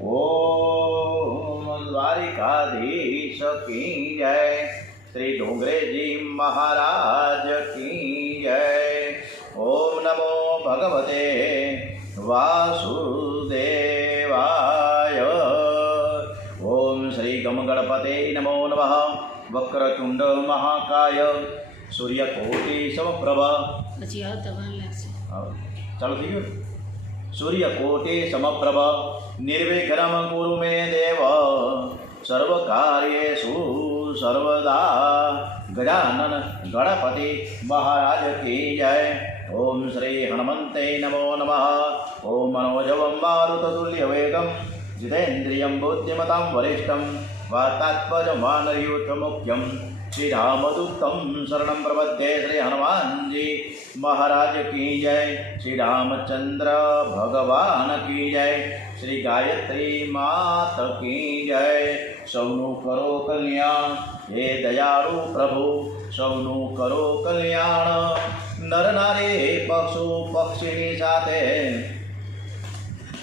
ओम द्वारिकाधीश की जय। श्री डोंगरे जी महाराज की जय। ओम नमो भगवते वासुदेवाय। ओम श्री गम गणपते नमो नमः। वक्रतुंड महाकाय सूर्यकोटि समप्रभ। ચાલો થઈ ગયું. સૂર્યકોટિ સમપ્રભ નિર્વિઘ્નમ કુરુ મે દેવ સર્વકાર્યેષુ સર્વદા. ગજાનન ગણપતિ મહારાજ કી જય. ઓમ શ્રી હનુમંતે નમો નમઃ. ઓમ મનોજવમ મારુતતુલ્યવેગમ જીતેન્દ્રિયમ બુદ્ધિમતાં વરિષ્ઠમ વાતાત્મજમાનયુથ મુખ્યમ श्री रामदूतम शरणं प्रपद्ये। श्री हनुमान जी महाराज की जय। श्री रामचंद्र भगवान की जय। श्री गायत्री मात की जय। सौनु करो कल्याण हे दयाळु प्रभु सौनु करो कल्याण। नर नारी पशु पक्षीनी साथे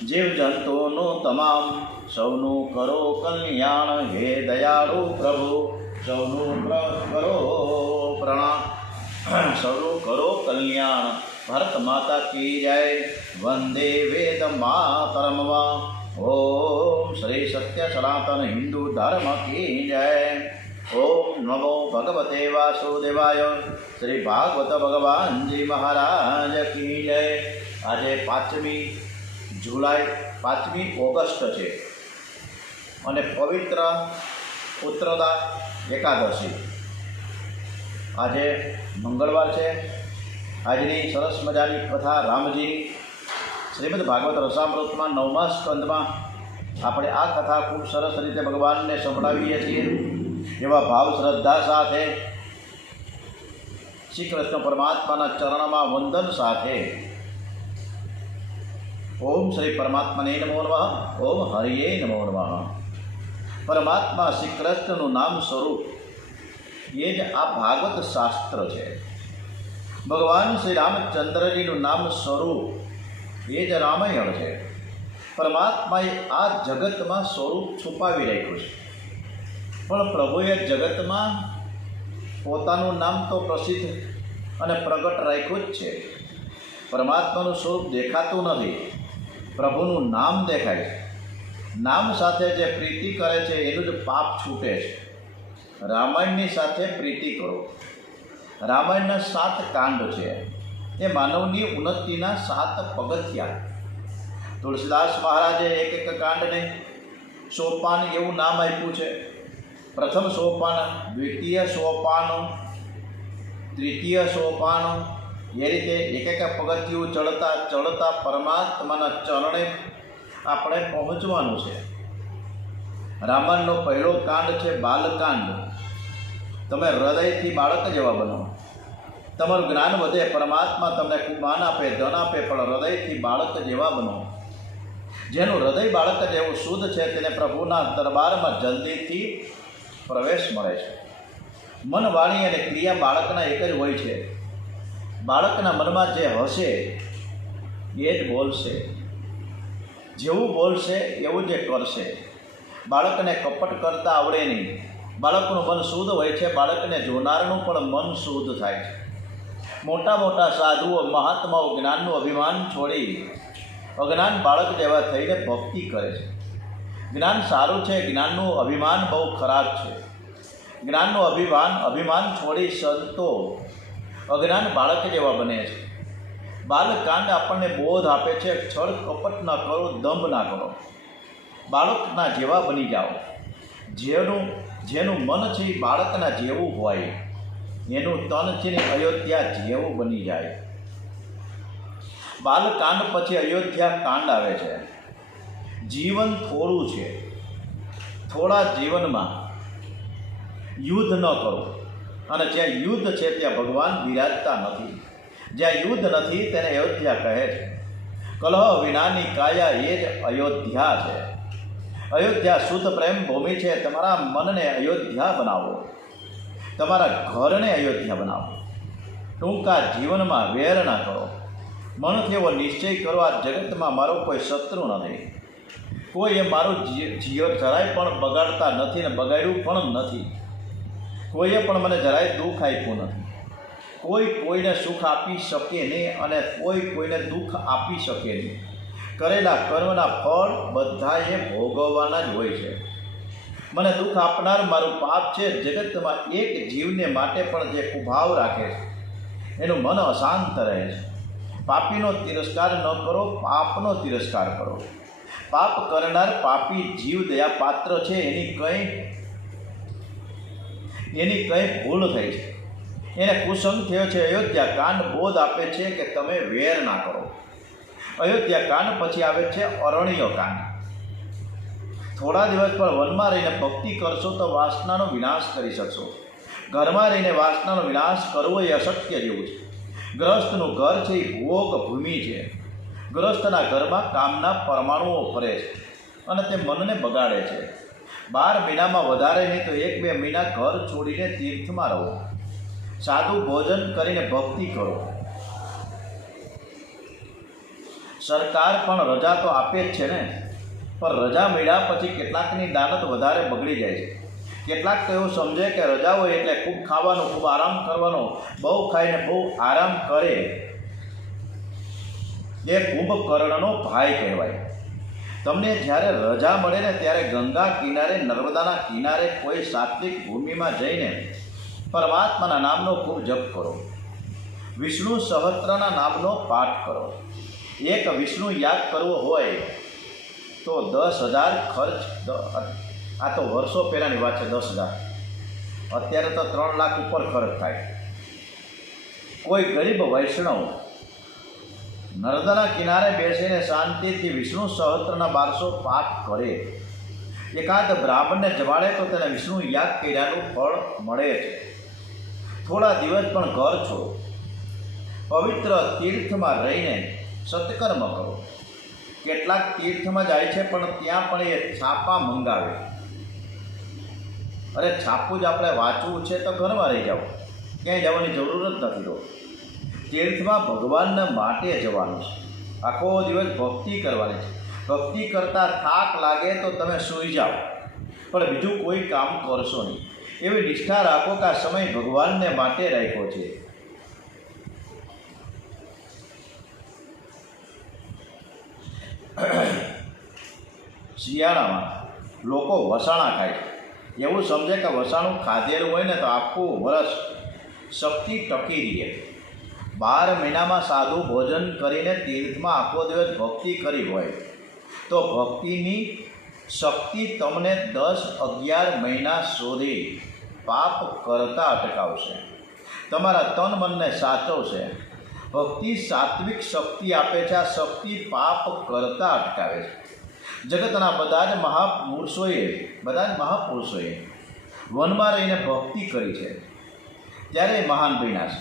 जीव जंतुओं तमाम सौनु करो कल्याण हे दयाळु प्रभु सौनु करो प्रणाम सौनु करो कल्याण। भारत माता की जय। वंदे वेद मातरम। ओम श्री सत्य सनातन हिंदू धर्म की जय। ओम नमो भगवते वासुदेवाय। श्री भागवत भगवान जी महाराज की जय। आज 5મી जुलाई 5મી ऑगस्ट है और पवित्र उत्तरदा एकादशी। आज मंगलवार है। આજની સરસ મજાની કથા રામજીની શ્રીમદ ભાગવત રસામૃત में 9મા સ્કંદમાં આપણે આ કથા ખૂબ સરસ રીતે ભગવાનને સંભળાવીએ છીએ। એવા ભાવ શ્રદ્ધા સાથે શ્રી કૃષ્ણ પરમાત્માના ચરણમાં વંદન સાથે ओम श्री परमात्मने नमो नमः। ओम हरिये नमो नमः। परमात्मा श्री कृष्णનું નામ સ્વરૂપ એ જ આ ભાગવત શાસ્ત્ર છે। ભગવાન શ્રી રામચંદ્રજીનું નામ સ્વરૂપ એ જ રામાયણ છે। પરમાત્માએ આ જગતમાં સ્વરૂપ છુપાવી રાખ્યું છે પણ પ્રભુએ જગતમાં પોતાનું નામ તો પ્રસિદ્ધ અને પ્રગટ રાખ્યું જ છે। પરમાત્માનું સ્વરૂપ દેખાતું નથી, પ્રભુનું નામ દેખાય છે। નામ સાથે જે પ્રીતિ કરે છે એનું જ પાપ છૂટે છે। રામાયણની સાથે પ્રીતિ કરો। રામાયણના 7 કાંડ છે એ માનવની ઉન્નતિના 7 પગથિયા। તુલસીદાસ મહારાજે એક કાંડને સોપાન એવું નામ આપ્યું છે। પ્રથમ સોપાન, દ્વિતીય સોપાન, તૃતીય સોપાન, એ રીતે એક પગથિયું ચડતા ચડતા પરમાત્માના ચરણે આપણે પહોંચવાનું છે। રામાયણનો પહેલો કાંડ છે બાલકાંડ। તમે હૃદયથી બાળક જેવા બનો, તમારું જ્ઞાન વધે, પરમાત્મા તમને ખૂબ માન આપે, ધન આપે, પણ હૃદયથી બાળક જેવા બનો। જેનું હૃદય બાળક જેવું શુદ્ધ છે તેને પ્રભુના દરબારમાં જલ્દીથી પ્રવેશ મળે છે। મન, વાણી અને ક્રિયા બાળકના એક જ હોય છે। બાળકના મનમાં જે હશે એ જ બોલશે, જેવું બોલશે એવું જ કરશે। બાળકને કપટ કરતા આવડે નહીં। બાળકનું મન શુદ્ધ હોય છે, બાળકને જોનારનું પણ મન શુદ્ધ થાય છે। મોટા મોટા સાધુઓ, મહાત્માઓ જ્ઞાનનું અભિમાન છોડી અજ્ઞાન બાળક જેવા થઈને ભક્તિ કરે છે। જ્ઞાન સારું છે, જ્ઞાનનું અભિમાન બહુ ખરાબ છે। જ્ઞાનનું અભિમાન છોડી સંતો અજ્ઞાન બાળક જેવા બને છે। બાલકાંડ આપણને બોધ આપે છે, છળ કપટ ન કરો, દંભ ના કરો, બાળકના જેવા બની જાઓ। જેનું મન છે એ બાળકના જેવું હોય, એનું તન છે ને અયોધ્યા જેવું બની જાય। બાલકાંડ પછી અયોધ્યા કાંડ આવે છે। જીવન થોડું છે, થોડા જીવનમાં યુદ્ધ ન કરો, અને જ્યાં યુદ્ધ છે ત્યાં ભગવાન બિરાજતા નથી। જ્યાં યુદ્ધ નથી તેને અયોધ્યા કહે છે। કલહ વિનાની કાયા એ જ અયોધ્યા છે। અયોધ્યા શુદ્ધ પ્રેમ ભૂમિ છે। તમારા મનને અયોધ્યા બનાવો, તમારા ઘરને અયોધ્યા બનાવો। ટૂંકા જીવનમાં વેર ના કરો। મનથી એવો નિશ્ચય કરો, આ જગતમાં મારો કોઈ શત્રુ નથી। કોઈએ મારું જીવન જરાય પણ બગાડતા નથી ને બગાડ્યું પણ નથી. કોઈએ પણ મને જરાય દુઃખ આપ્યું નથી. કોઈ કોઈને સુખ આપી શકે નહીં અને કોઈ કોઈને દુઃખ આપી શકે નહીં. કરેલા કર્મના ફળ બધાએ ભોગવવાના જ હોય છે. મને દુઃખ આપનાર મારું પાપ છે. જગતમાં એક જીવને માટે પણ જે કુભાવ રાખે છે એનું મન અશાંત રહે છે. પાપીનો તિરસ્કાર ન કરો, પાપનો તિરસ્કાર કરો. પાપ કરનાર પાપી જીવ દયાપાત્ર છે. એની કંઈ ભૂલ થઈ છે, એને કુસંગ થયો છે. અયોધ્યા કાંડ બોધ આપે છે કે તમે વેર ના કરો. અયોધ્યા કાંડ પછી આવે છે અરણ્ય કાંડ. થોડા દિવસ પણ વનમાં રહીને ભક્તિ કરશો તો વાસનાનો વિનાશ કરી શકશો. ઘરમાં રહીને વાસનાનો વિનાશ કરવો એ અશક્ય જેવું છે. ગ્રસ્તનું ઘર છે એ ભોગ ભૂમિ છે. ગ્રસ્તના ઘરમાં કામના પરમાણુઓ ફરે છે અને તે મનને બગાડે છે. 12 મહિનામાં વધારે નહીં તો 1-2 મહિના ઘર છોડીને તીર્થમાં રહો. સાદું ભોજન કરીને ભક્તિ કરો. સરકાર પણ રજા તો આપે જ છે ને, પણ રજા મળ્યા પછી કેટલાકની દાનત વધારે બગડી જાય છે. કેટલાક તો એવું સમજે કે રજા હોય એટલે ખૂબ ખાવાનું, ખૂબ આરામ કરવાનો, બહુ ખાઈને બહુ આરામ કરે એ કુંભકર્ણનો ભાઈ કહેવાય. તમને જ્યારે રજા મળે ને ત્યારે ગંગા કિનારે, નર્મદાના કિનારે કોઈ સાત્વિક ભૂમિમાં જઈને પરમાત્માના નામનો ખૂબ જપ કરો. વિષ્ણુ સહસ્ત્રના નામનો પાઠ કરો. એક વિષ્ણુ યાગ કરવો હોય તો 10,000 ખર્ચ. આ તો વર્ષો પહેલાંની વાત છે. 10,000 અત્યારે તો 3 લાખ ઉપર ખર્ચ થાય. કોઈ ગરીબ વૈષ્ણવ નર્મદાના કિનારે બેસીને શાંતિથી વિષ્ણુ સહસ્ત્રના 1200 પાઠ કરે, એકાદ બ્રાહ્મણને જમાડે તો તેને વિષ્ણુ યાગ કર્યાનું ફળ મળે છે. થોડા દિવસ પણ ઘર છોડો, પવિત્ર તીર્થમાં રહીને સત્કર્મ કરો. કેટલાક તીર્થમાં જાય છે પણ ત્યાં પણ એ છાપા મંગાવે. અરે છાપું જ આપણે વાંચવું છે તો ઘરમાં રહી જાઓ, ક્યાંય જવાની જરૂર જ નથી. તો તીર્થમાં ભગવાનને માટે જવાનું છે. આખો દિવસ ભક્તિ કરવાની છે. ભક્તિ કરતાં થાક લાગે તો તમે સૂઈ જાઓ, પણ બીજું કોઈ કામ કરશો નહીં. એવી નિષ્ઠા રાખો કે આ સમય ભગવાનને માટે રાખ્યો છે. શિયાળામાં લોકો વસાણા ખાય છે. એવું સમજે કે વસાણું ખાધેલું હોય ને તો આખું વર્ષ શક્તિ ટકી રહે. 12 મહિનામાં સાદું ભોજન કરીને તીર્થમાં આખો દિવસ ભક્તિ કરી હોય તો ભક્તિની શક્તિ તમને 10-11 મહિના સુધી પાપ કરતા અટકાવશે. તમારા તન મનને સાચવશે. ભક્તિ સાત્વિક શક્તિ આપે છે. આ શક્તિ પાપ કરતા અટકાવે છે. જગતના બધા જ મહાપુરુષોએ વનમાં રહીને ભક્તિ કરી છે ત્યારે મહાન બન્યા છે.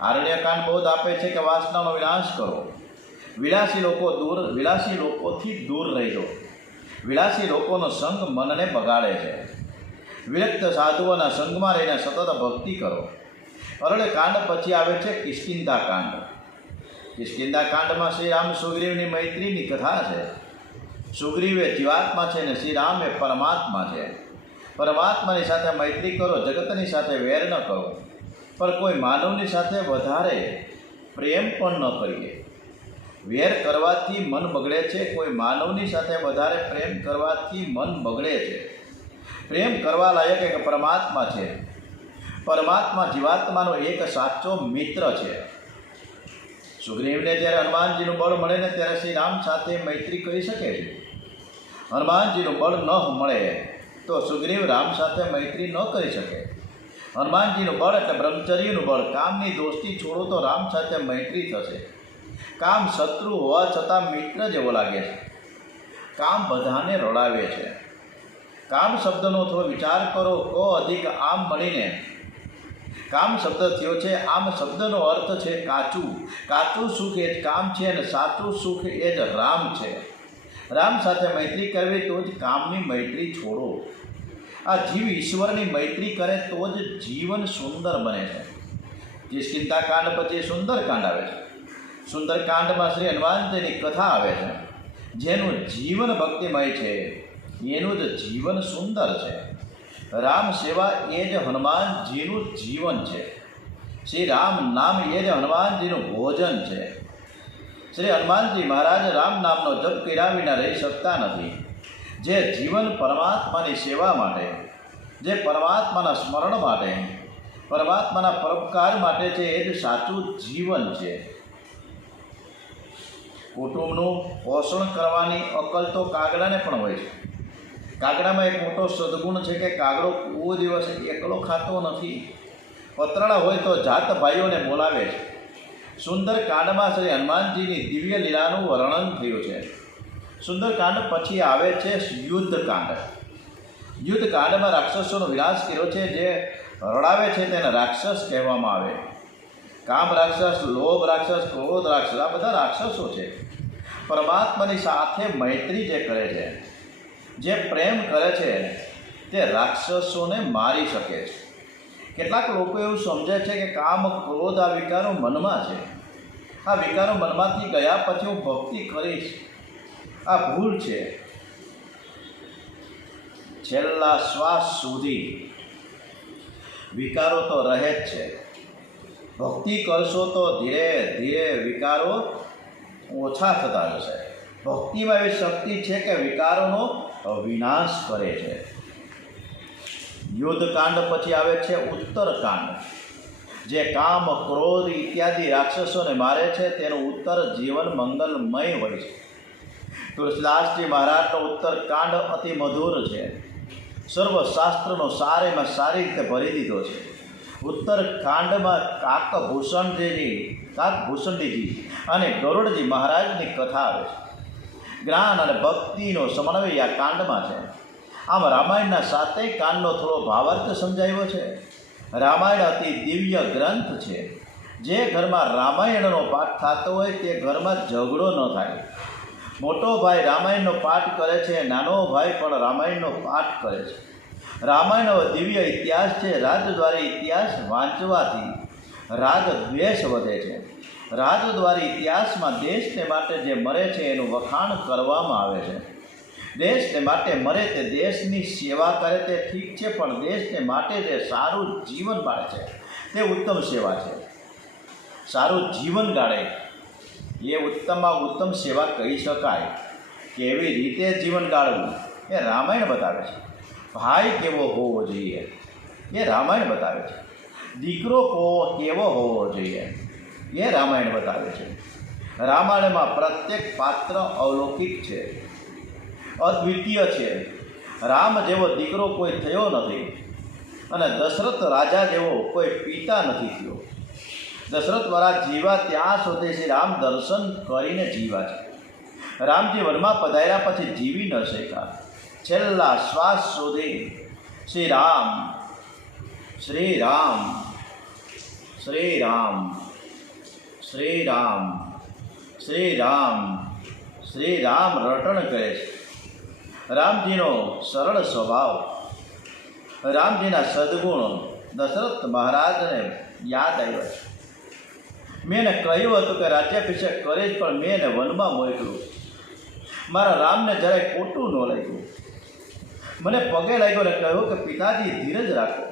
આરણ્યકાંડ બોધ આપે છે કે વાસનાનો વિનાશ કરો. વિલાસી લોકોથી દૂર રહેજો. વિલાસી લોકોનો સંગ મનને બગાડે છે. વિરક્ત સાધુઓના સંગમાં રહીને સતત ભક્તિ કરો. અરણ્યકાંડ પછી આવે છે કિષ્કિંધા કાંડ. કિષ્કિંધા કાંડમાં શ્રી રામ સુગ્રીવની મૈત્રીની કથા છે. સુગ્રીવ એ જીવાત્મા છે અને શ્રી રામ એ પરમાત્મા છે. પરમાત્માની સાથે મૈત્રી કરો, જગતની સાથે વેર ન કરો, પણ કોઈ માનવની સાથે વધારે પ્રેમ પણ ન કરીએ. વેર કરવાથી મન બગડે છે. કોઈ માનવની સાથે વધારે પ્રેમ કરવાથી મન બગડે છે. પ્રેમ કરવા લાયક એક પરમાત્મા છે. પરમાત્મા જીવાત્માનો એક સાચો મિત્ર છે. સુગ્રીવને જ્યારે હનુમાનજીનું બળ મળે ને ત્યારે શ્રી રામ સાથે મૈત્રી કરી શકે છે. હનુમાનજીનું બળ ન મળે તો સુગ્રીવ રામ સાથે મૈત્રી ન કરી શકે. હનુમાનજીનું બળ એટલે બ્રહ્મચર્યનું બળ. કામની દોસ્તી છોડો તો રામ સાથે મૈત્રી થશે. કામ શત્રુ હોવા છતાં મિત્ર જેવો લાગે છે. કામ બધાને રડાવે છે. કામ શબ્દનો થોડો વિચાર કરો. કો અધિક આમ મળીને કામ શબ્દ થયો છે. આમ શબ્દનો અર્થ છે કાચું. કાચું સુખ એ જ કામ છે અને સાચું સુખ એ જ રામ છે. રામ સાથે મૈત્રી કરવી તો જ કામની મૈત્રી છોડો. આ જીવ ઈશ્વરની મૈત્રી કરે તો જ જીવન સુંદર બને છે. કિષ્કિંધા કાંડ પછી સુંદરકાંડ આવે છે. સુંદરકાંડમાં શ્રી હનુમાનજીની કથા આવે છે. જેનું જીવન ભક્તિમય છે એનું જ જીવન સુંદર છે. રામ સેવા એ જ હનુમાનજીનું જીવન છે. શ્રી રામ નામ એ જ હનુમાનજીનું ભોજન છે. શ્રી હનુમાનજી મહારાજ રામ નામનો જપ કર્યા વિના રહી શકતા નથી. જે જીવન પરમાત્માની સેવા માટે, જે પરમાત્માના સ્મરણ માટે, પરમાત્માના પરોપકાર માટે છે, એ જ સાચું જીવન છે. કુટુંબનું પોષણ કરવાની અકલ તો કાગડાને પણ હોય છે. કાગડામાં એક મોટો સદગુણ છે કે કાગડો કોઈ દિવસ એકલો ખાતો નથી. પતરાળા હોય તો જાત ભાઈઓને બોલાવે છે. સુંદરકાંડમાં શ્રી હનુમાનજીની દિવ્ય લીલાનું વર્ણન થયું છે. સુંદરકાંડ પછી આવે છે યુદ્ધકાંડ. યુદ્ધકાંડમાં રાક્ષસોનો વિનાશ કર્યો છે. જે રડાવે છે તેને રાક્ષસ કહેવામાં આવે. કામ રાક્ષસ, લોભ રાક્ષસ, ક્રોધ રાક્ષસ, આ બધા રાક્ષસો છે. પરમાત્માની સાથે મૈત્રી જે કરે છે, જે પ્રેમ કરે છે, તે રાક્ષસોને મારી શકે છે. કેટલાક લોકો એવું સમજે છે કે કામ, ક્રોધ આ વિકારો મનમાં છે. આ વિકારો મનમાંથી ગયા પછી હું ભક્તિ કરીશ. આ ભૂલ છે. છેલ્લા શ્વાસ સુધી વિકારો તો રહે જ છે. ભક્તિ કરશો તો ધીરે ધીરે વિકારો ઓછા થતા જશે. ભક્તિમાં એવી શક્તિ છે કે વિકારોનો વિનાશ કરે છે. યુદ્ધકાંડ પછી આવે છે ઉત્તરકાંડ. જે કામ, ક્રોધ ઇત્યાદિ રાક્ષસોને મારે છે તેનું ઉત્તર જીવન મંગલમય હોય છે. તુલસીદાસજી મહારાજનો ઉત્તરકાંડ અતિ મધુર છે. સર્વશાસ્ત્રનો સાર એમાં સારી રીતે ભરી દીધો છે. ઉત્તરકાંડમાં કાકભૂષણજીજી અને ગરુડજી મહારાજની કથા આવે છે. જ્ઞાન અને ભક્તિનો સમન્વય આ કાંડમાં છે. આમ રામાયણના સાતેય કાંડનો થોડો ભાવાર્થ સમજાવ્યો છે. રામાયણ અતિ દિવ્ય ગ્રંથ છે. જે ઘરમાં રામાયણનો પાઠ થતો હોય તે ઘરમાં ઝઘડો ન થાય. મોટો ભાઈ રામાયણનો પાઠ કરે છે, નાનો ભાઈ પણ રામાયણનો પાઠ કરે છે. રામાયણનો દિવ્ય ઇતિહાસ છે. રાજદ્વારી ઇતિહાસ વાંચવાથી રાગદ્વેષ વધે છે. રાજદ્વારી ઇતિહાસમાં દેશને માટે જે મરે છે એનું વખાણ કરવામાં આવે છે. દેશને માટે મરે તે દેશની સેવા કરે તે ઠીક છે, પણ દેશને માટે જે સારું જીવન ગાળે છે તે ઉત્તમ સેવા છે. સારું જીવન ગાળે એ ઉત્તમમાં ઉત્તમ સેવા કહી શકાય. કેવી રીતે જીવન ગાળવું એ રામાયણ બતાવે છે. ભાઈ કેવો હોવો જોઈએ એ રામાયણ બતાવે છે. દીકરો કેવો હોવો જોઈએ એ રામાયણ બતાવે છે. રામાયણમાં પ્રત્યેક પાત્ર અવલૌકિક છે, અદ્વિતીય છે. રામ જેવો દીકરો કોઈ થયો નથી અને દશરથ રાજા જેવો કોઈ પિતા નથી થયો. દશરથ મહારાજ જીવા ત્યાં સુધી શ્રી રામ દર્શન કરીને જીવા છે. રામજી વનમાં પધાર્યા પછી જીવી ન શક્યા. છેલ્લા શ્વાસ સુધી શ્રી રામ, શ્રી રામ, શ્રી રામ, શ્રી રામ, શ્રી રામ, શ્રી રામ રટણ કરે છે. રામજીનો સરળ સ્વભાવ, રામજીના સદગુણો દશરથ મહારાજને યાદ આવ્યા છે. મેં એને કહ્યું હતું કે રાજ્યાભિષેક કરીશ, પણ મેં એને વનમાં મોકલ્યું. મારા રામને જરાય ખોટું ન લાગ્યું. મને પગે લાગ્યો ને કહ્યું કે પિતાજી ધીરજ રાખો.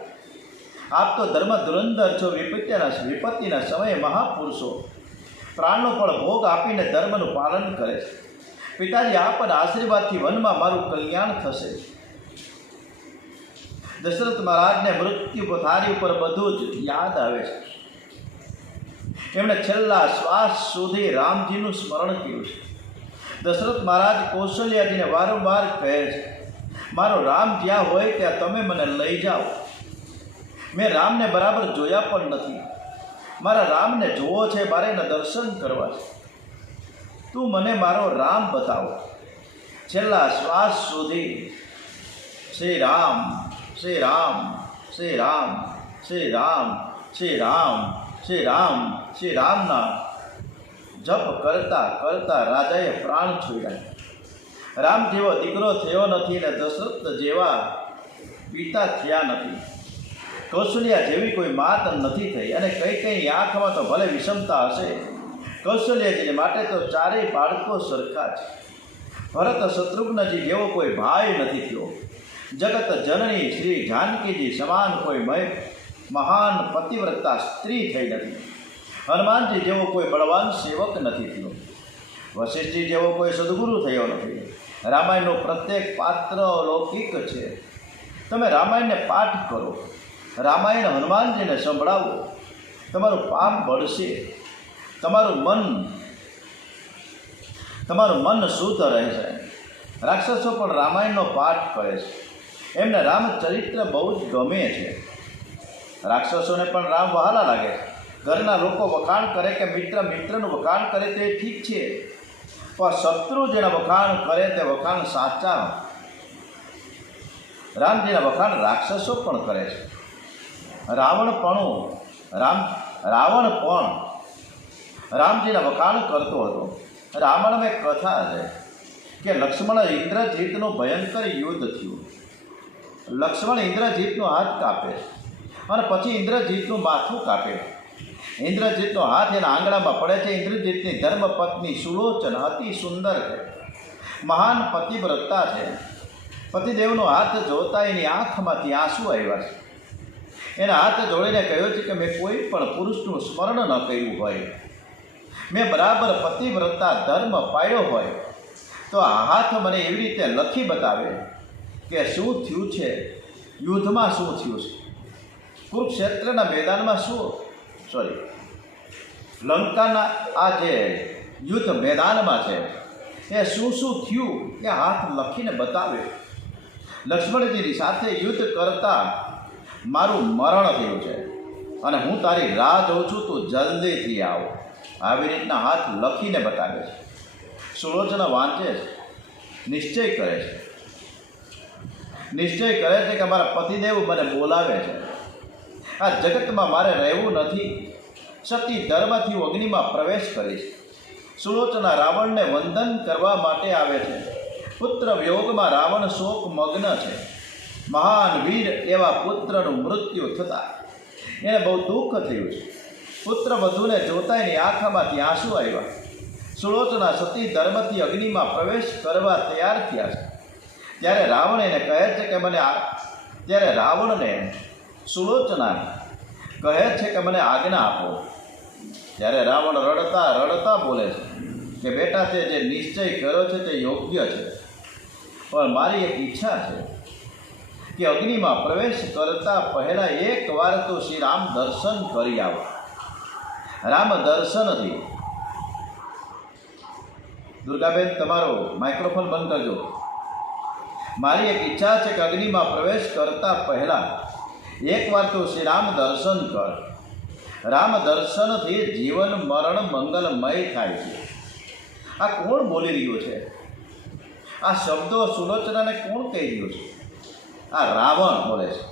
આપ તો ધર્મ ધુરંધર છો. વિપત્તિના સમયે મહાપુરુષો પ્રાણનો પણ ભોગ આપીને ધર્મનું પાલન કરે છે. પિતાજી આપના આશીર્વાદથી વનમાં મારું કલ્યાણ થશે. દશરથ મહારાજને મૃત્યુ પથારી ઉપર બધું જ યાદ આવે છે. એમણે છેલ્લા શ્વાસ સુધી રામજીનું સ્મરણ કર્યું છે. દશરથ મહારાજ કૌશલ્યાજીને વારંવાર કહે છે, મારો રામ જ્યાં હોય ત્યાં તમે મને લઈ જાઓ. મેં રામને બરાબર જોયા પણ નથી. મારા રામને જોવો છે, મારે એના દર્શન કરવા છે. તું મને મારો રામ બતાવો. છેલ્લા શ્વાસ સુધી શ્રી રામ, શ્રી રામ, શ્રી રામ, શ્રી રામ, શ્રી રામ, શ્રી રામ, શ્રી રામના જપ કરતા કરતા રાજાએ પ્રાણ છોડ્યા. રામ જેવો દીકરો થયો નથી ને દશરથ જેવા પિતા થયા નથી. કૌશલ્યા જેવી કોઈ માત નથી થઈ. અને કઈ આંખમાં તો ભલે વિષમતા હશે, કૌશલ્યાજીને માટે તો ચારેય બાળકો સરખા છે. ભરત શત્રુઘ્નજી જેવો કોઈ ભાઈ નથી થયો. જગત જનની શ્રી જાનકીજી સમાન કોઈ મહાન પતિવ્રતા સ્ત્રી થઈ નથી. હનુમાનજી જેવો કોઈ બળવાન સેવક નથી થયો. વશિષ્ઠજી જેવો કોઈ સદગુરુ થયો નથી. રામાયણનું પ્રત્યેક પાત્ર અલૌકિક છે. તમે રામાયણને પાઠ કરો, રામાયણ હનુમાનજીને સંભળાવો, તમારું પાપ બળશે, તમારું મન શુદ્ધ રહેશે. રાક્ષસો પણ રામાયણનો પાઠ કરે છે. એમને રામચરિત્ર બહુ જ ગમે છે. રાક્ષસોને પણ રામ વહાલા લાગે છે. ઘરના લોકો વખાણ કરે કે મિત્રનું વખાણ કરે તે ઠીક છે, પણ શત્રુ જેના વખાણ કરે તે વખાણ સાચા. રામજીના વખાણ રાક્ષસો પણ કરે છે. રાવણ પણ રામજીના વખાણ કરતો હતો. રામાયણમાં એક કથા છે કે લક્ષ્મણ ઇન્દ્રજીતનું ભયંકર યુદ્ધ થયું. લક્ષ્મણ ઇન્દ્રજીતનો હાથ કાપે અને પછી ઇન્દ્રજીતનું માથું કાપે. ઇન્દ્રજીતનો હાથ એના આંગણામાં પડે છે. ઇન્દ્રજીતની ધર્મપત્ની સુલોચન અતિ સુંદર છે, મહાન પતિવ્રતા છે. પતિદેવનો હાથ જોતા એની આંખમાંથી આંસુ આવ્યા છે. એના હાથ જોડીને કહ્યું છે કે મેં કોઈ પણ પુરુષનું સ્મરણ ન કર્યું હોય, મેં બરાબર પતિવ્રતા ધર્મ પાળ્યો હોય તો આ હાથ મને એવી રીતે લખી બતાવે કે શું થયું છે, યુદ્ધમાં શું થયું છે, કુરુક્ષેત્રના મેદાનમાં લંકાના આ જે યુદ્ધ મેદાનમાં છે એ શું થયું એ હાથ લખીને બતાવે. લક્ષ્મણજીની સાથે યુદ્ધ કરતાં મારું મરણ થયું છે અને હું તારી રાહ જોઉં છું, તું જલ્દીથી આવો. આવી રીતના હાથ લખીને બતાવે છે. સુલોચના વાંચે છે, નિશ્ચય કરે છે કે મારા પતિદેવ મને બોલાવે છે. આ જગતમાં મારે રહેવું નથી. સતી ધર્મથી હું અગ્નિમાં પ્રવેશ કરીશ. સુલોચના રાવણને વંદન કરવા માટે આવે છે. પુત્ર વિયોગમાં રાવણ શોક મગ્ન છે. મહાન વીર એવા પુત્રનું મૃત્યુ થતાં એને બહુ દુઃખ થયું છે. પુત્ર વધુને જોતા એની આંખમાંથી આંસુ આવ્યા. સુલોચના સતી ધર્મથી અગ્નિમાં પ્રવેશ કરવા તૈયાર થયા છે. ત્યારે રાવણ એને કહે છે કે સુલોચના કહે છે કે મને આજ્ઞા આપો. ત્યારે રાવણ રડતા બોલે છે કે બેટા, તે જે નિશ્ચય કર્યો છે તે યોગ્ય છે, પણ મારી એક ઈચ્છા છે કે અગ્નિમાં પ્રવેશ કરતા પહેલાં એકવાર તો શ્રી રામ દર્શન કરી આવો. રામ દર્શનથી દુર્ગાબેન તમારો માઇક્રોફોન બંધ કરજો. મારી એક ઈચ્છા છે કે અગ્નિમાં પ્રવેશ કરતા પહેલાં એકવાર તો શ્રી રામ દર્શન કર. રામ દર્શનથી જીવન મરણ મંગલમય થાય છે. આ કોણ બોલી રહ્યું છે? આ શબ્દો સુલોચનાને કોણ કહી રહ્યો છે? આ રાવણ બોલે છે.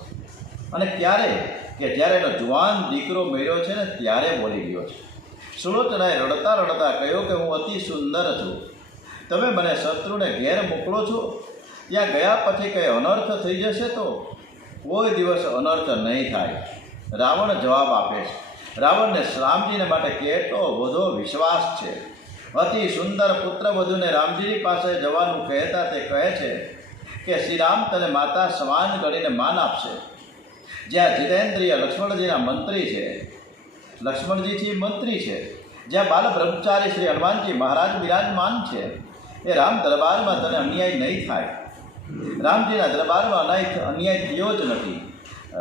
અને ક્યારે? કે જ્યારે એનો જુવાન દીકરો મળ્યો છે ને ત્યારે બોલી રહ્યો છે. સુલોચનાએ રડતા કહ્યું કે હું અતિ સુંદર છું. તમે મને શત્રુને ઘેર મોકલો છો, ત્યાં ગયા પછી કંઈ અનર્થ થઈ જશે તો? કોઈ દિવસ અનર્થ નહીં થાય. રાવણ જવાબ આપે છે. રાવણને રામજીને માટે કેટલો બધો વિશ્વાસ છે. અતિ સુંદર પુત્ર વધુને રામજીની પાસે જવાનું કહેતા તે કહે છે કે શ્રી રામ તને માતા સમાન ગણીને માન આપશે. જ્યાં જીતેન્દ્રિય લક્ષ્મણજીના મંત્રી છે, લક્ષ્મણજીથી મંત્રી છે, જ્યાં બાલ બ્રહ્મચારી શ્રી હનુમાનજી મહારાજ બિરાજમાન છે, એ રામ દરબારમાં તને અન્યાય નહીં થાય. રામજીના દરબારમાં અન્યાય થયો જ નથી.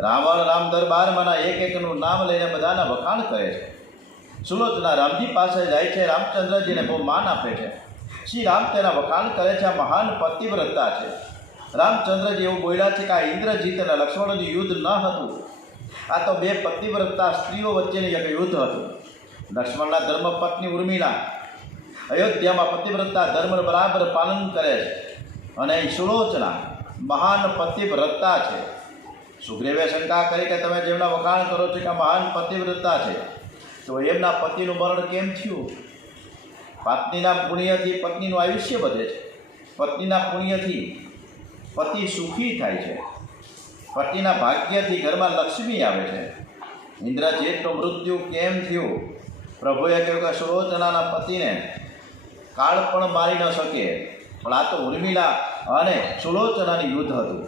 રાવણ રામ દરબારમાંના એકનું નામ લઈને બધાના વખાણ કરે છે. સુલોચના રામજી પાસે જાય છે, રામચંદ્રજીને બહુ માન આપે છે. શ્રી રામ તેના વખાણ કરે છે. આ મહાન પતિવ્રતા છે. રામચંદ્રજી એવું બોલ્યા છે કે આ ઇન્દ્રજીત અને લક્ષ્મણનું યુદ્ધ ન હતું, આ તો બે પતિવ્રતા સ્ત્રીઓ વચ્ચેનું એક યુદ્ધ હતું. લક્ષ્મણના ધર્મપત્ની ઉર્મિલા અયોધ્યામાં પતિવ્રતા ધર્મ બરાબર પાલન કરે છે અને સુલોચના મહાન પતિવ્રતા છે. સુગ્રીવે શંકા કરી કે તમે જેમના વખાણ કરો છો કે મહાન પતિવ્રતા છે, તો એમના પતિનું મરણ કેમ થયું? પત્નીના પુણ્યથી પત્નીનું આયુષ્ય વધે છે. પત્નીના પુણ્યથી પતિ સુખી થાય છે. પતિના ભાગ્યથી ઘરમાં લક્ષ્મી આવે છે. ઇન્દ્રજીતનું મૃત્યુ કેમ થયું? પ્રભુએ કહ્યું કે સુલોચનાના પતિને કાળ પણ મારી ન શકે, પણ આ તો ઉર્મિલા અને સુલોચનાનું યુદ્ધ હતું.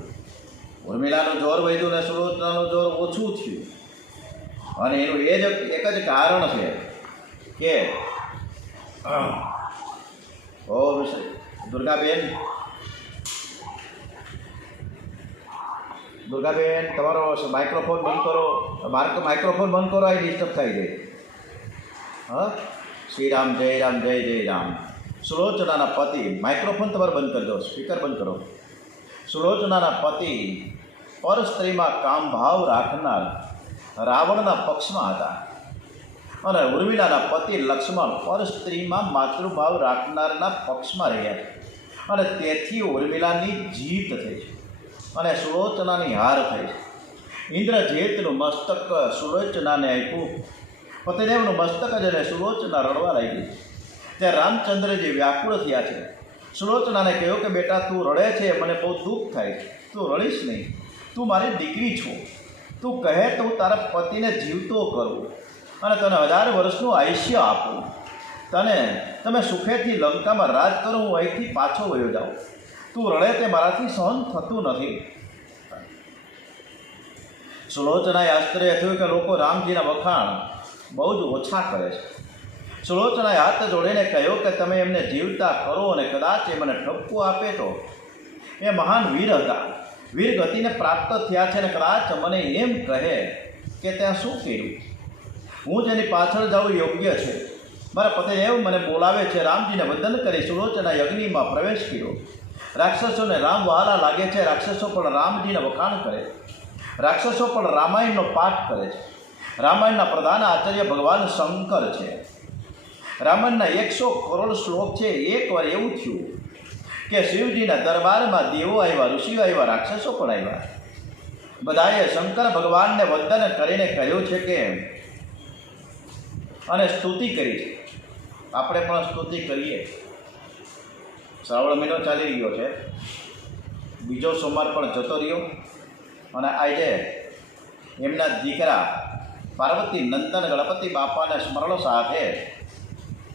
ઉર્મિલાનું જોર વધ્યું ને સુલોચનાનું જોર ઓછું થયું. અને એનું એક જ કારણ છે કે દુર્ગાબેન તમારો માઇક્રોફોન બંધ કરો. માઇક્રોફોન બંધ કરો, આ ડિસ્ટર્બ થઈ જાય. હા, શ્રી રામ, જય રામ, જય જય રામ. સુલોચનાના પતિ, માઇક્રોફોન તમારે બંધ કરી દો, સ્પીકર બંધ કરો. સુલોચનાના પતિ પર સ્ત્રીમાં કામભાવ રાખનાર રાવણના પક્ષમાં હતા અને ઉર્મિલાના પતિ લક્ષ્મણ પર સ્ત્રીમાં માતૃભાવ રાખનારના પક્ષમાં રહ્યા અને તેથી ઉર્મિલાની જીત થઈ છે અને સુલોચનાની હાર થઈ છે. ઇન્દ્રજીતનું મસ્તક સુલોચનાને આપ્યું. પતિદેવનું મસ્તક જ અને સુલોચના રડવા લાગી. ત્યાં રામચંદ્રજી વ્યાકુળ થયા છે. સુલોચનાને કહ્યું કે બેટા, તું રડે છે, મને બહુ દુઃખ થાય છે. તું રડીશ નહીં, તું મારી દીકરી છો. તું કહે તો હું તારા પતિને જીવતો કરું અને તને 1000 વર્ષનું આયુષ્ય આપું. તમે સુખેથી લંકામાં રાજ કરો, હું અહીંથી પાછો વયો જાઉં. તું રડે તે મારાથી સહન થતું નથી. સુલોચનાએ આશ્ચર્ય થયું કે લોકો રામજીના વખાણ બહુ જ ઓછા કરે છે. સુલોચનાએ હાથ જોડીને કહ્યું કે તમે એમને જીવતા કરો અને કદાચ એ મને ઠપકો આપે તો. એ મહાન વીર હતા, વીર ગતિને પ્રાપ્ત થયા છે અને કદાચ મને એમ કહે કે ત્યાં શું કર્યું, હું જેની પાછળ જાઉં યોગ્ય છે. મારા પતિદેવ મને બોલાવે છે. રામજીને વંદન કરી સુલોચના અગ્નિમાં પ્રવેશ કર્યો. રાક્ષસોને રામ વહાલા લાગે છે. રાક્ષસો પણ રામજીને વખાણ કરે. રાક્ષસો પણ રામાયણનો પાઠ કરે છે. રામાયણના પ્રધાન આચાર્ય ભગવાન શંકર છે. રામાયણના 100 કરોડ શ્લોક છે. એકવાર એવું થયું કે શિવજીના દરબારમાં દેવો આવ્યા, ઋષિઓ આવ્યા, રાક્ષસો પણ આવ્યા. બધાએ શંકર ભગવાનને વંદન કરીને કહ્યું છે કે અને સ્તુતિ કરી છે. આપણે પણ સ્તુતિ કરીએ. શ્રાવણ મહિનો ચાલી રહ્યો છે, બીજો સોમવાર પણ જતો રહ્યો અને આજે એમના દીકરા પાર્વતી નંદન ગણપતિ બાપાના સ્મરણ સાથે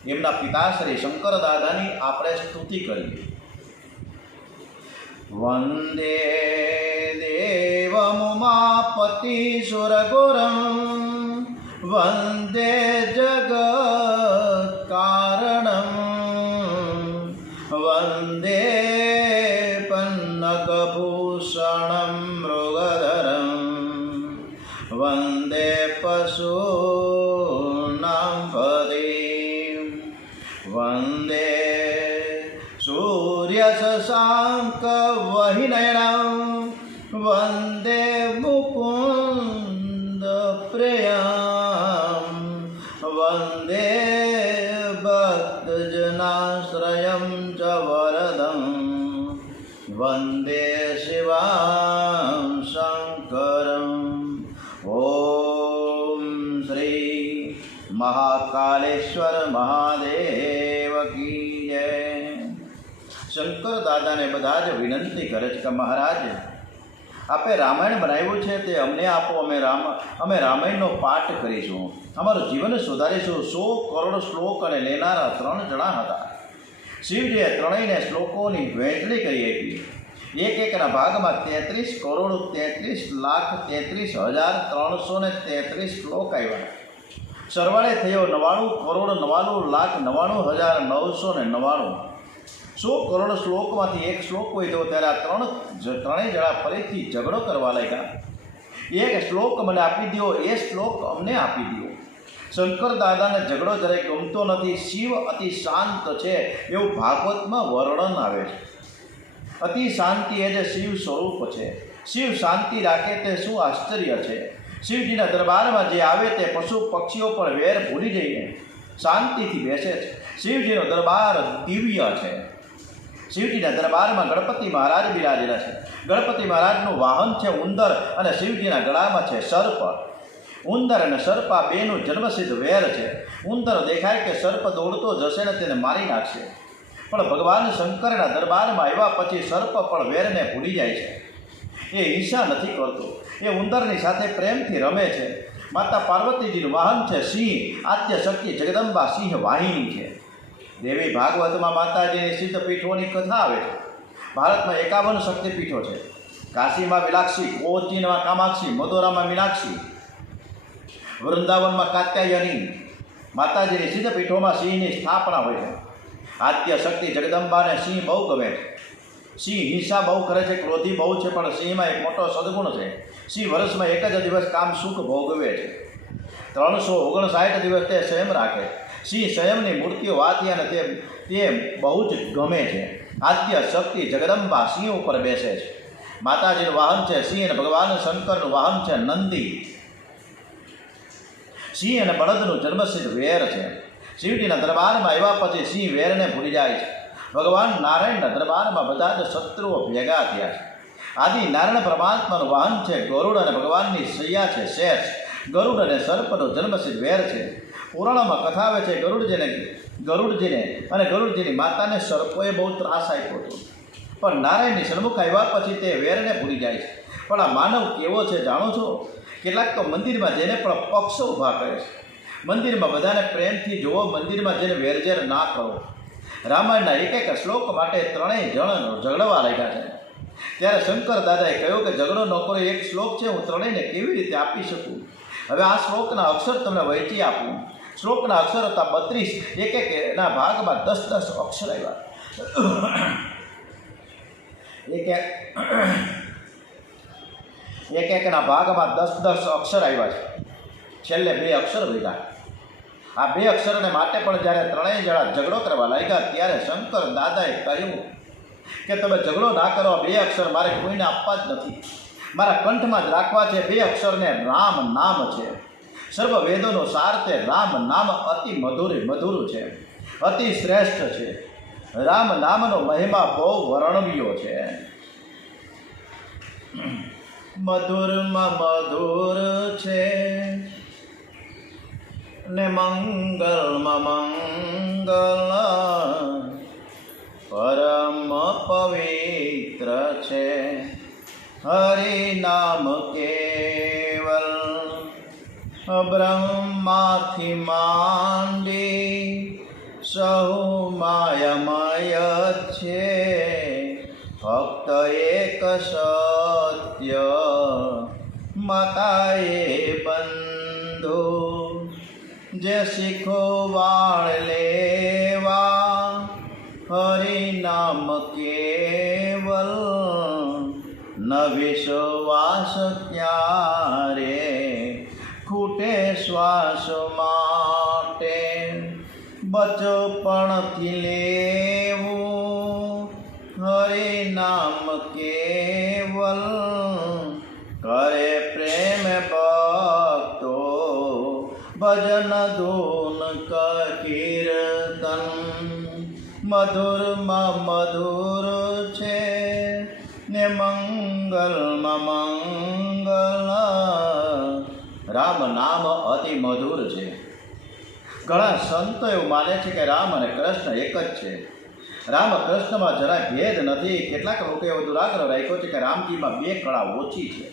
એમના પિતાશ્રી શંકર દાદાની આપણે સ્તુતિ કરીએ. વંદે દેવముమాપતિ સુરગુરમ વંદે જગત્કારણમ વંદે પન્નગભૂષણમ મૃગધરમ વંદે પશૂનાં પતિં વંદે સૂર્યશશાંક વહિનયનં વંદે મુકુન્દ પ્રિયં વંદે ભક્તજનાશ્રયં ચ વરદં વંદે શિવાં શંકરં. ઓમ શ્રી મહાકાલેશ્વર મહાદેવ કી જય. શંકર દાદાને બધા જ વિનંતી કરે છે કે મહારાજ, આપે રામાયણ બનાવ્યું છે તે અમને આપો. અમે રામાયણનો પાઠ કરીશું, અમારું જીવન સુધારીશું. 100 કરોડ શ્લોક અને લેનારા 3 જણા હતા. શિવજીએ ત્રણેયને શ્લોકોની વહેંચણી કરી આપી. એકના ભાગમાં 33 કરોડ 33 લાખ 33,333 શ્લોક આવ્યા. સરવાળે થયો 99 કરોડ 99 લાખ 99,999. 100 કરોડ શ્લોકમાંથી એક શ્લોક હોય તો ત્યારે આ ત્રણેય જણા ફરીથી ઝઘડો કરવા લાગ્યા. એક શ્લોક મને આપી દો, એ શ્લોક અમને આપી દો. શંકર દાદાને ઝઘડો જરાય ગમતો નથી. શિવ અતિ શાંત છે એવું ભાગવતમાં વર્ણન આવે છે. અતિ શાંતિ એ જે શિવ સ્વરૂપ છે. શિવ શાંતિ રાખે તે શું આશ્ચર્ય છે. શિવજીના દરબારમાં જે આવે તે પશુ પક્ષીઓ પર વેર ભૂલી જઈને શાંતિથી બેસે છે. શિવજીનો દરબાર દિવ્ય છે. શિવજીના દરબારમાં ગણપતિ મહારાજ બિરાજેલા છે. ગણપતિ મહારાજનું વાહન છે ઉંદર અને શિવજીના ગળામાં છે સર્પ. ઉંદર અને સર્પ આ બેનું જન્મસિદ્ધ વેર છે. ઉંદર દેખાય કે સર્પ દોડતો જશે ને તેને મારી નાખશે, પણ ભગવાન શંકરના દરબારમાં આવ્યા પછી સર્પ પણ વેરને ભૂલી જાય છે. એ હિંસા નથી કરતો, એ ઉંદરની સાથે પ્રેમથી રમે છે. માતા પાર્વતીજીનું વાહન છે સિંહ. આદ્ય શક્તિ જગદંબા સિંહ વાહિની છે. દેવી ભાગવતમાં માતાજીની સિદ્ધ પીઠોની કથા આવે છે. ભારતમાં 51 શક્તિપીઠો છે. કાશીમાં વિલાક્ષી, કોચીનમાં કામાક્ષી, મથુરામાં મીનાક્ષી, વૃંદાવનમાં કાત્યાયની. માતાજીની સિદ્ધ પીઠોમાં સિંહની સ્થાપના હોય છે. આદ્ય શક્તિ જગદંબાને સિંહ બહુ ગમે છે. સિંહ હિંસા બહુ કરે છે, ક્રોધી બહુ છે, પણ સિંહમાં એક મોટો સદગુણ છે. સિંહ વર્ષમાં એક જ દિવસ કામ સુખ ભોગવે છે. 359 દિવસ તે સંયમ રાખે. સિંહ સંયમની મૂર્તિઓ વાતી અને તે બહુ જ ગમે છે. આદ્ય શક્તિ જગદંબા સિંહ ઉપર બેસે છે. માતાજીનું વાહન છે સિંહ અને ભગવાન શંકરનું વાહન છે નંદી. સિંહ અને બળદનું જન્મસિદ્ધ વેર છે. શિવજીના દરબારમાં આવ્યા પછી સિંહ વેરને ભૂલી જાય છે. ભગવાન નારાયણના દરબારમાં બધા જ શત્રુઓ ભેગા થયા છે. આદિ નારાયણ પરમાત્માનું વાહન છે ગરુડ અને ભગવાનની સૈયા છે શેષ. ગરુડ અને સર્પનો જન્મસિદ્ધ વેર છે. પુરાણમાં કથા આવે છે ગરુડજીને અને ગરુડજીની માતાને સર્પોએ બહુ ત્રાસ આપ્યો હતો, પણ નારાયણની સન્મુખ આવ્યા પછી તે વેરને ભૂલી જાય છે. પણ આ માનવ કેવો છે જાણો છો? કેટલાક તો મંદિરમાં જઈને પણ પક્ષો ઊભા કરે છે. મંદિરમાં બધાને પ્રેમથી જુઓ, મંદિરમાં જઈને વેરઝેર ના કરો. રામાયણના એક શ્લોક માટે 3 જણ ઝઘડવા લાગ્યા છે. ત્યારે શંકર દાદાએ કહ્યું કે ઝઘડો ન કરો, એક શ્લોક છે, હું 3ને કેવી રીતે આપી શકું? હવે આ શ્લોકના અક્ષર તમને વહેંચી આપું. શ્લોકના અક્ષર હતા 32, એના ભાગમાં 10 અક્ષર આવ્યા. એકના ભાગમાં 10 અક્ષર આવ્યા છે. છેલ્લે 2 અક્ષર વધ્યા. આ 2 અક્ષરને માટે પણ જ્યારે 3 જણા ઝઘડો કરવા લાગ્યા ત્યારે શંકર દાદાએ કહ્યું કે તમે ઝઘડો ના કરો. 2 અક્ષર મારે કોઈને આપવા જ નથી, મારા કંઠમાં જ રાખવા છે. 2 અક્ષરને રામ નામ છે. સર્વ વેદોનો સાર તે રામ નામ અતિ મધુર છે, અતિ શ્રેષ્ઠ છે. રામ નામનો મહિમા બહુ વર્ણવ્યો છે. મધુરમાં મધુર છે ને મંગલમાં મંગલ, પરમ પવિત્ર છે હરિ નામ કેવલ. બ્રહ્માથી માંડી સહુ માયામય છે, ફક્ત એક સત્ય મતાએ બંધુ. જે શીખો વાળ લેવા હરિ નામ કેવલ, ન વિશ્વાસ ક્યારે ખૂટે શ્વાસ માટે. બચપણથી લેવું હરિ નામ કેવલ, કરે પ્રેમ ભક્તો ભજન ધૂન કીર્તન. મધુરમાં મધુર છે ને મંગલમાં મંગલ. રામ નામ અતિ મધુર છે. ઘણા સંતો એવું માને છે કે રામ અને કૃષ્ણ એક જ છે. રામ કૃષ્ણમાં જરાય ભેદ નથી. કેટલાક લોકો એવો દુરાગ્રહ રાખ્યો છે કે રામજીમાં 2 કળા ઓછી છે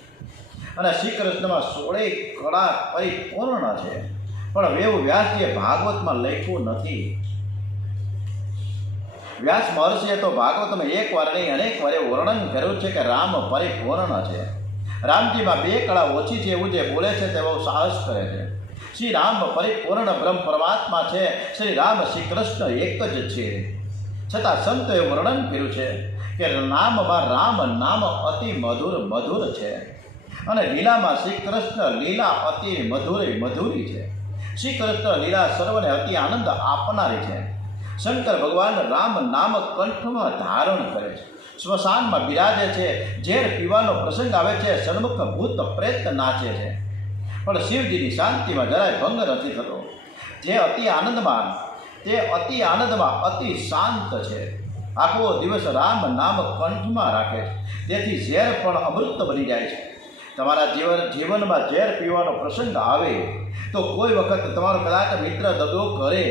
અને શ્રી કૃષ્ણમાં 16 કળા પરિપૂર્ણ છે. પણ વેવ વ્યાસજીએ ભાગવતમાં લખ્યું નથી. વ્યાસ મહર્ષિએ તો ભાગવતમાં એક વાર નહીં અનેક વાર વર્ણન કર્યું છે કે રામ પરિપૂર્ણ છે. રામજીમાં 2 કળા ઓછી છે એવું જે બોલે છે તે બહુ સાહસ કરે છે. શ્રી રામ પરિપૂર્ણ બ્રહ્મ પરમાત્મા છે. શ્રી રામ શ્રી કૃષ્ણ એક જ છે. છતાં સંતોએ વર્ણન કર્યું છે કે નામમાં રામ નામ અતિ મધુર છે અને લીલામાં શ્રી કૃષ્ણ લીલા અતિ મધુરી છે. શ્રી કૃષ્ણ લીલા સર્વને અતિ આનંદ આપનારી છે. શંકર ભગવાન રામ નામ કંઠમાં ધારણ કરે છે. સ્મશાનમાં બિરાજે છે. ઝેર પીવાનો પ્રસંગ આવે છે. સન્મુખ ભૂત પ્રેત નાચે છે. પણ શિવજીની શાંતિમાં જરાય ભંગ નથી થતો. જે અતિ આનંદમાં અતિ શાંત છે. આખો દિવસ રામ નામ કંઠમાં રાખે છે. તેથી ઝેર પણ અમૃત બની જાય છે. તમારા જીવનમાં ઝેર પીવાનો પ્રસંગ આવે તો કોઈ વખત તમારો કદાચ મિત્ર દગો કરે,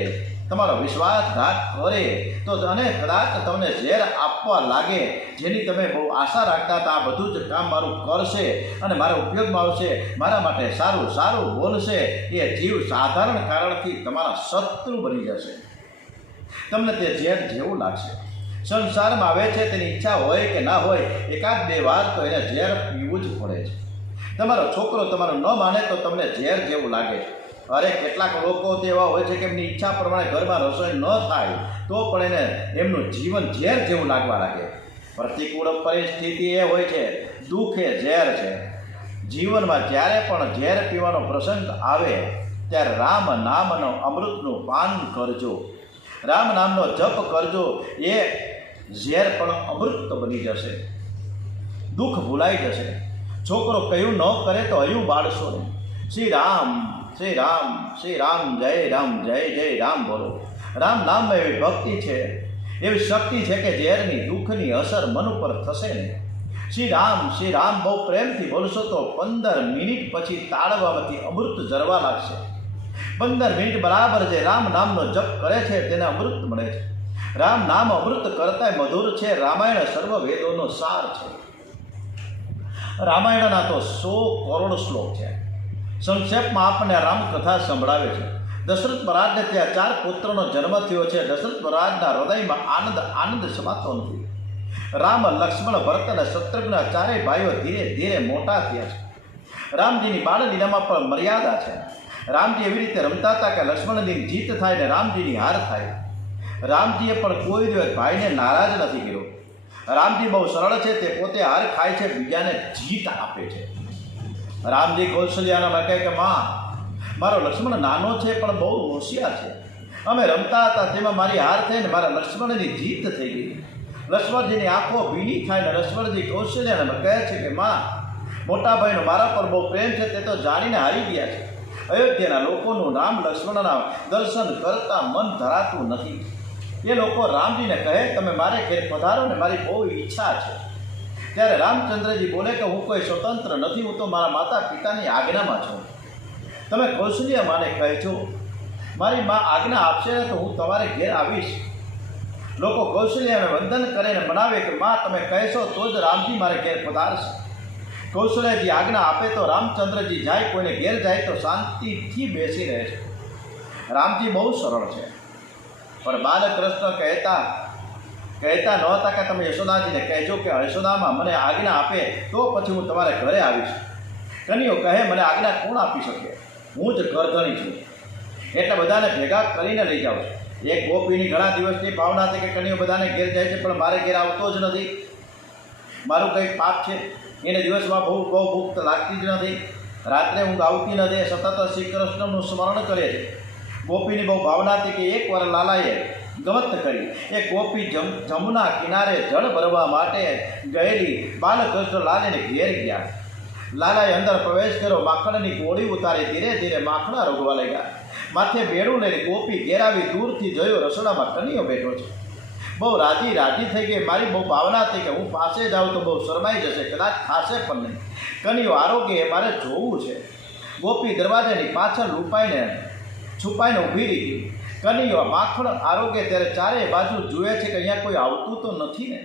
તમારો વિશ્વાસઘાત કરે તો અને કદાચ તમને ઝેર આપવા લાગે, જેની તમે બહુ આશા રાખતા હતા, આ બધું જ કામ મારું કરશે અને મારા ઉપયોગમાં આવશે, મારા માટે સારું બોલશે, એ જીવ સાધારણ કારણથી તમારા શત્રુ બની જશે. તમને તે ઝેર જેવું લાગશે. સંસારમાં આવે છે તેની ઈચ્છા હોય કે ના હોય, એકાદ બે વાર તો એને ઝેર પીવું જ પડે છે. તમારો છોકરો તમારું ન માને તો તમને ઝેર જેવું લાગે છે. અરે કેટલાક લોકો તો એવા હોય છે કે એમની ઈચ્છા પ્રમાણે ઘરમાં રસોઈ ન થાય તો પણ એને એમનું જીવન ઝેર જેવું લાગવા લાગે. પ્રતિકૂળ પરિસ્થિતિ એ હોય છે, દુઃખ એ ઝેર છે. જીવનમાં જ્યારે પણ ઝેર પીવાનો પ્રસંગ આવે ત્યારે રામ નામનો અમૃતનું પાન કરજો. રામ નામનો જપ કરજો. એ ઝેર પણ અમૃત બની જશે. દુઃખ ભૂલાઈ જશે. છોકરો કહ્યું ન કરે તો હયું બાળશો ને. શ્રી રામ શ્રી રામ શ્રી રામ, જય રામ જય જય રામ બોલો. રામ નામમાં એવી ભક્તિ છે, એવી શક્તિ છે કે ઝેરની દુઃખની અસર મન ઉપર થશે ને. શ્રી રામ બહુ પ્રેમથી બોલશો તો 15 મિનિટ પછી તાળવામાંથી અમૃત ઝરવા લાગશે. 15 મિનિટ બરાબર જે રામ નામનો જપ કરે છે તેને અમૃત મળે છે. રામ નામ અમૃત કરતાંય મધુર છે. રામાયણ સર્વ વેદોનો સાર છે. રામાયણના તો 100 કરોડ શ્લોક છે. સંક્ષેપમાં આપણને રામકથા સંભળાવે છે. દશરથ મહારાજને ત્યાં 4 પુત્રનો જન્મ થયો છે. દશરથ મહારાજના હૃદયમાં આનંદ સમાતો નથી. રામ, લક્ષ્મણ, ભરત અને શત્રુઘ્ન ચારેય ભાઈઓ ધીરે ધીરે મોટા થયા છે. રામજીની બાળલીલામાં પણ મર્યાદા છે. રામજી એવી રીતે રમતા હતા કે લક્ષ્મણની જીત થાય ને રામજીની હાર થાય. રામજીએ પણ કોઈ દિવસ ભાઈને નારાજ નથી કર્યો. રામજી બહુ સરળ છે. તે પોતે હાર ખાય છે, બીજાને જીત આપે છે. રામજી કૌશલ્યાના કહે કે માં, મારો લક્ષ્મણ નાનો છે પણ બહુ હોશિયાર છે. અમે રમતા હતા તેમાં મારી હાર થઈ ને મારા લક્ષ્મણની જીત થઈ ગઈ. લક્ષ્મણજીની આંખો ભીની થાય ને લક્ષ્મણજી કૌશલ્યાને કહે છે કે માં, મોટા ભાઈનો મારા પર બહુ પ્રેમ છે, તે તો જાણીને હારી ગયા છે. અયોધ્યાના લોકોનું રામ લક્ષ્મણના દર્શન કરતાં મન ધરાતું નથી. એ લોકો રામજીને કહે તમે મારે ઘેર પધારો ને, મારી બહુ ઈચ્છા છે. ત્યારે રામચંદ્રજી બોલે કે હું કોઈ સ્વતંત્ર નથી, હું તો મારા માતા પિતાની આજ્ઞામાં છું. તમે કૌશલ્ય માને કહેજો, મારી મા આજ્ઞા આપશે ને તો હું તમારે ઘેર આવીશ. લોકો કૌશલ્યાને વંદન કરીને મનાવે કે માં તમે કહેશો તો જ રામજી મારે ઘેર પધારશે. કૌશલ્યજી આજ્ઞા આપે તો રામચંદ્રજી જાય, કોઈને ઘેર જાય તો શાંતિથી બેસી રહે છે. રામજી બહુ સરળ છે. પણ બાલકૃષ્ણ કહેતા નહોતા કે તમે યશોદાજીને કહેજો કે યશોદામાં મને આજ્ઞા આપે તો પછી હું તમારે ઘરે આવીશ. કનૈયો કહે મને આજ્ઞા કોણ આપી શકે, હું જ ઘરધણી છું, એટલે બધાને ભેગા કરીને લઈ જાઉં છું. એક ગોપીની ઘણા દિવસની ભાવના હતી કે કનૈયો બધાને ઘેર જાય છે પણ મારે ઘેર આવતો જ નથી. મારું કંઈક પાપ છે. એને દિવસમાં બહુ ભૂખ લાગતી જ નથી, રાત્રે ઊંઘ આવતી નથી, સતત શ્રી કૃષ્ણનું સ્મરણ કરે છે. ગોપીની બહુ ભાવના હતી કે એકવાર લાલાએ ગમત કરી. એ ગોપી જમુના કિનારે જળ ભરવા માટે ગયેલી બાલકૃષ્ણ લાલાને ઘેર ગયા. લાલાએ અંદર પ્રવેશ કર્યો, માખણની ગોળી ઉતારી, ધીરે ધીરે માખણા રોગવા લાગ્યા. માથે બેડું લઈને ગોપી ઘેર આવી. દૂરથી જોયો રસોડામાં કનૈયો બેઠો છે. બહુ રાજી થઈ ગઈ. મારી બહુ ભાવના હતી કે હું પાસે જાઉં તો બહુ શરમાઈ જશે, કદાચ ખાશે પણ નહીં. કનૈયો આરોગ્ય મારે જોવું છે. ગોપી દરવાજાની પાછળ છુપાઈને ઊભી રહી ગઈ. કનૈયો માખણ આરોગ્ય ત્યારે ચારે બાજુ જુએ છે કે અહીંયા કોઈ આવતું તો નથી ને.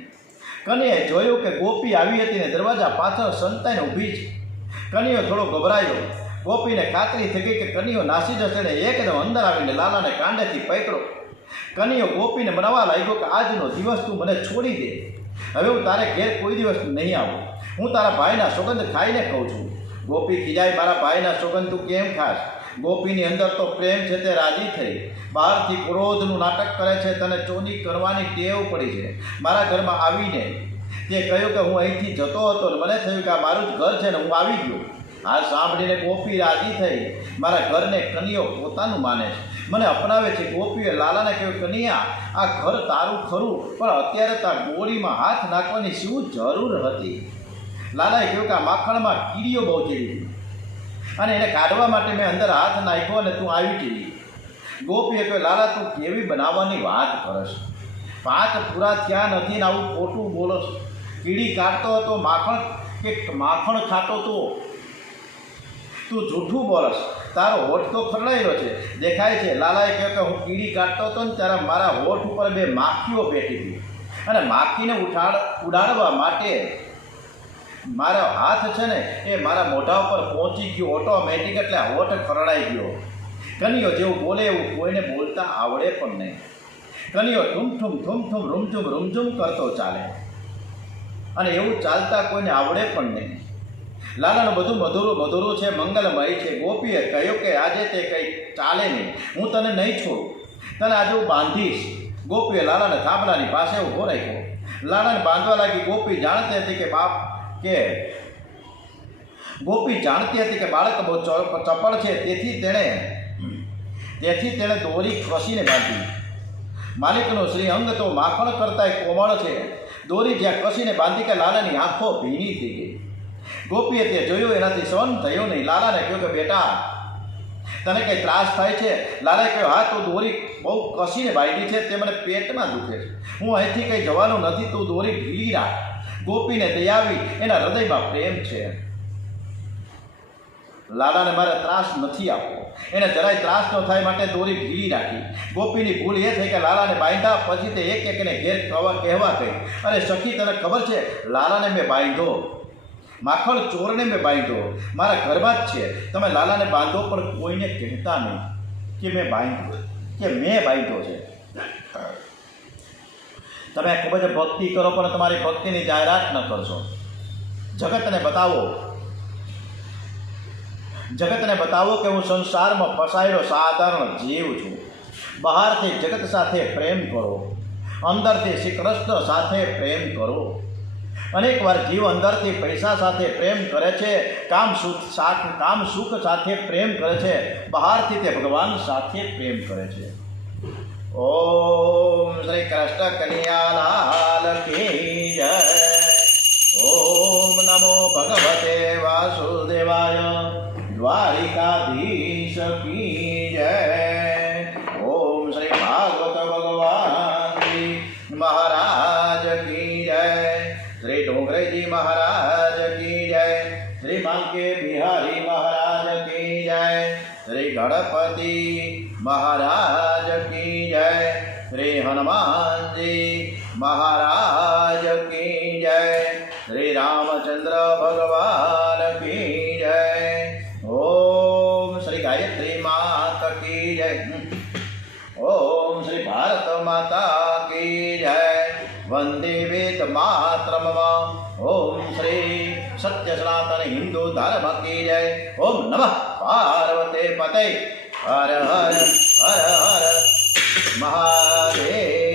કનૈયાએ જોયું કે ગોપી આવી હતી ને દરવાજા પાછળ સંતાઈને ઊભી છે. કનૈયો થોડો ગભરાયો. ગોપીને ખાતરી થઈ ગઈ કે કનૈયો નાસી જશે ને એકદમ અંદર આવીને લાલાને કાંડેથી પકડ્યો. કનૈયો ગોપીને મનાવવા લાગ્યો કે આજનો દિવસ તું મને છોડી દે, હવે હું તારે ઘેર કોઈ દિવસ નહીં આવું, હું તારા ભાઈના સોગંદ ખાઈને કહું છું. ગોપી ખીજાય, મારા ભાઈના સોગંદ તું કેમ ખાશ? ગોપીની અંદર તો પ્રેમ છે તે રાજી થઈ. બહારથી ક્રોધનું નાટક કરે છે, તને ચોરી કરવાની ટેવ પડી છે. મારા ઘરમાં આવીને તે કહ્યું કે હું અહીંથી જતો હતો ને મને થયું કે આ મારું જ ઘર છે ને હું આવી ગયો. આ સાંભળીને ગોપી રાજી થઈ. મારા ઘરને કનૈયો પોતાનું માને છે, મને અપનાવે છે. ગોપીએ લાલાને કહ્યું કનૈયા આ ઘર તારું ખરું પણ અત્યારે તાર ગોળીમાં હાથ નાખવાની શું જરૂર હતી? લાલાએ કહ્યું કે આ માખણમાં કીડીઓ બહુ ચડી હતી અને એને કાઢવા માટે મેં અંદર હાથ નાખ્યો અને તું આવી ચડી. ગોપીએ કહ્યું લાલા તું કેવી બનાવવાની વાત કરશ? 5 પૂરા થયા નથી ને આવું ખોટું બોલો. કીડી કાઢતો હતો, માખણ ખાતો હતો, તું જૂઠું બોલશ. તારો હોઠ તો ખરડાયેલો છે, દેખાય છે. લાલાએ કહ્યું કે હું કીડી કાઢતો હતો ને ત્યારે મારા હોઠ ઉપર 2 માખીઓ બેઠી હતી અને માખીને ઉડાડવા માટે મારો હાથ છે ને એ મારા મોઢા ઉપર પહોંચી ગયો ઓટોમેટિક, એટલે હોઠ ખરડાઈ ગયો. કનૈયો જેવું બોલે એવું કોઈને બોલતા આવડે પણ નહીં. કનિયો ઠુમઠુમ ઠુમઠુમ રૂમઝુમ રૂમઝુમ કરતો ચાલે, અને એવું ચાલતા કોઈને આવડે પણ નહીં. લાલાનું બધું મધુરું મધુરું છે, મંગલમય છે. ગોપીએ કહ્યું કે આજે તે કંઈ ચાલે નહીં, હું તને નહીં છોડું, તને આજે હું બાંધીશ. ગોપીએ લાલાને થાંભલાની પાસે ઊભો રાખ્યો. લાલાને બાંધવા લાગી. ગોપી જાણતી હતી કે બાળક બહુ ચપળ છે, તેથી તેણે દોરી કસીને બાંધી. માલિકનો શ્રી અંગ તો માખણ કરતા કોમળ છે. દોરી જ્યાં કસીને બાંધી કે લાલાની આંખો ભીની થઈ ગઈ. ગોપીએ તે જોયું, એનાથી સહન થયો નહીં. લાલાને કહ્યું કે બેટા, તને કંઈ ત્રાસ થાય છે? લાલાએ કહ્યું, હા, તું દોરી બહુ કસીને બાંધી છે, તે મને પેટમાં દુખે છે. હું અહીંથી કંઈ જવાનું નથી, તું દોરી ઢીલી રાખ. ગોપીને દયા આવી, એના હૃદયમાં પ્રેમ છે. લાલાને મારે ત્રાસ નથી આપવો, એને જરાય ત્રાસ ન થાય માટે દોરી ઢીલી રાખી. ગોપીની ભૂલ એ થઈ કે લાલાને બાંધ્યા પછી તે એક એકને ઘેર કહેવા ગઈ, અને સખી, તને ખબર છે, લાલાને મેં બાંધ્યો, માખણ ચોરને મેં બાંધ્યો, મારા ઘરમાં જ છે. તમે લાલાને બાંધો, પણ કોઈને કહેતા નહીં કે મેં બાંધ્યો છે. તમે ખૂબ જ ભક્તિ કરો, પણ તમારી ભક્તિની જાહેરાત ન કરશો. જગતને બતાવો કે હું સંસારમાં ફસાયેલો સાધારણ જીવ છું. બહારથી જગત સાથે પ્રેમ કરો, અંદરથી શ્રી કૃષ્ણ સાથે પ્રેમ કરો. અનેક વાર જીવ અંદરથી પૈસા સાથે પ્રેમ કરે છે, કામ સુખ સાથે પ્રેમ કરે છે, બહારથી તે ભગવાન સાથે પ્રેમ કરે છે. ઓમ શ્રી કૃષ્ણ કનૈયાલાલ કી જય. ઓમ નમો ભગવતે વાસુદેવાય. દ્વારિકાધીશ કી જય. ઓમ શ્રી ભાગવત ભગવાન મહારાજ કી જય. શ્રી ડોંગરેજી મહારાજ કી જય. શ્રી બાંકે બિહારી મહારાજ કી જય. શ્રી ગણપતિ મહારાજ કી જય. શ્રી હનુમાનજી મહારાજ કી જય. શ્રી રામચંદ્ર ભગવાન કી જય. ઓમ શ્રી ગાયત્રી માતા કી જય. ઓમ શ્રી ભારત માતા કી જય. વંદે વેદ માતરમ. ઓમ શ્રી સત્ય સનાતન હિન્દુ ધર્મ કી જય. ઓમ નમઃ પાર્વતે પતે. હર હર હર હર મહાદેવ.